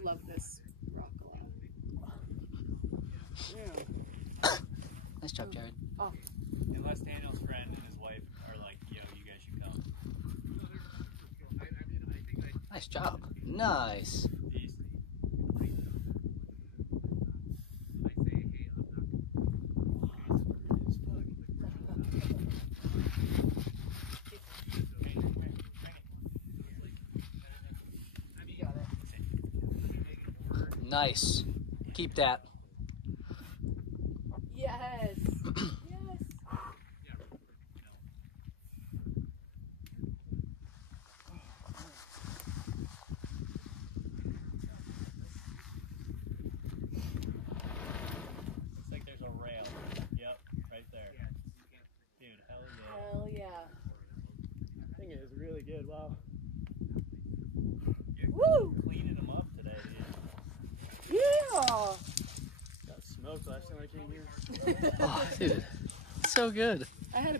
would love this rock a lot. Yeah. Nice job, Jared. Oh. Unless Daniel's friend and his wife are like, yo, you guys should come. Nice job. Nice. Peace. Nice. Keep that. Yes. Yes. Looks like there's a rail. Yep, right there. Dude, hell yeah. Hell yeah. I think it is really good. Wow. You're Woo! cleaning them up today, dude. Yeah. Got smoked last time I came here. Oh, dude. So good. I had a